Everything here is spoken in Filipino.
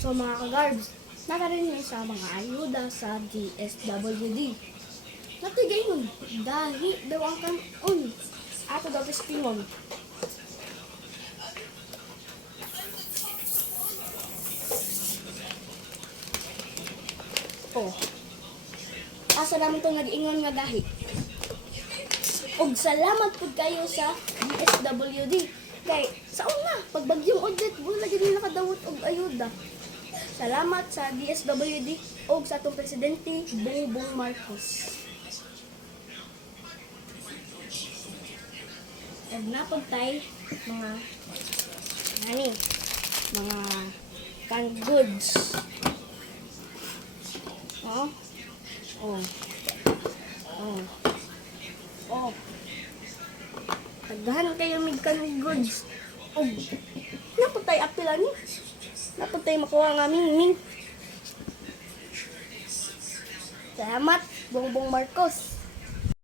So mga kagarbs, nakarin niya sa mga ayuda sa DSWD. Natigay nun, dahil daw ang kanon. Ato daw testimon. Oh. Asa namin itong nag-ingon nga gahi. Og salamat po kayo sa DSWD. Kay, sa una, pagbagyong audit, wala din nakadawat og ayuda. Salamat sa DSWD og sa atong presidente, Bongbong Marcos. Og napagtay, mga canned goods. Oh. Oh. Oh. Oh. Tagdahan kayo mig canned goods. Og napagtay apila ni. Napagtay makuha nga ming. Salamat, Bongbong Marcos.